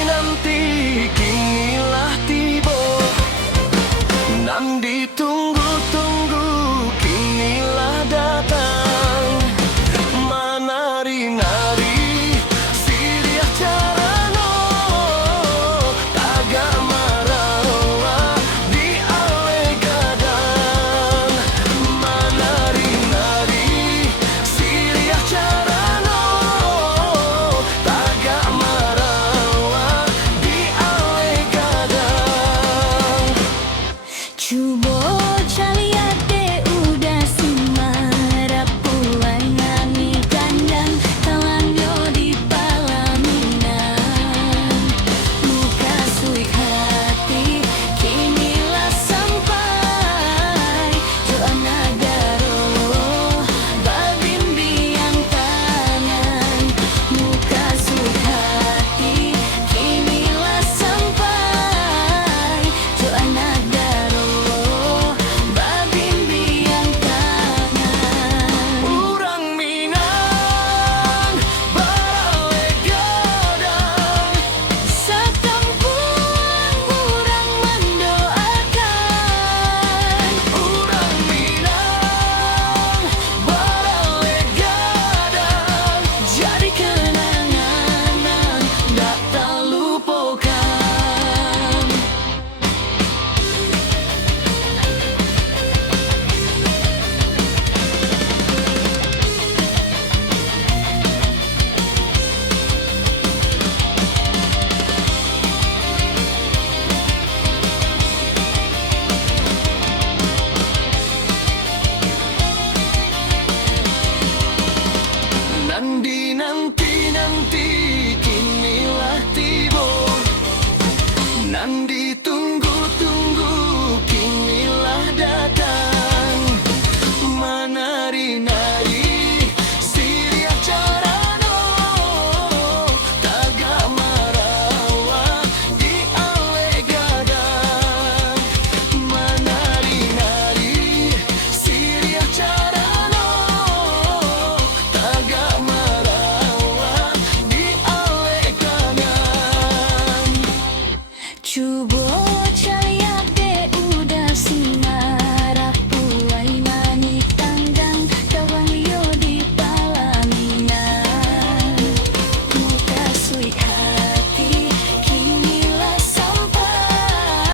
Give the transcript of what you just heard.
Nanti kinilah tiba, nan ditunggu-tunggu kinilah datang. Manari-nari silih carano, taga marawa di ale gadang. Manari-nari silih carano, taga marawa di ale gadang. Cubo caliat de udah simara pulang nyanyi kandang talanyo di palaminan. Muka suik hati kinilah sampai Joana daro babimbiang tangan. Muka suik hati kinilah sampai Joana daro babimbiang tangan. Urang Minang barale gadang, Sakampung urang mendoakan. urang Minang barale gadang, Jadi kenangan dak terlupakan. Nanti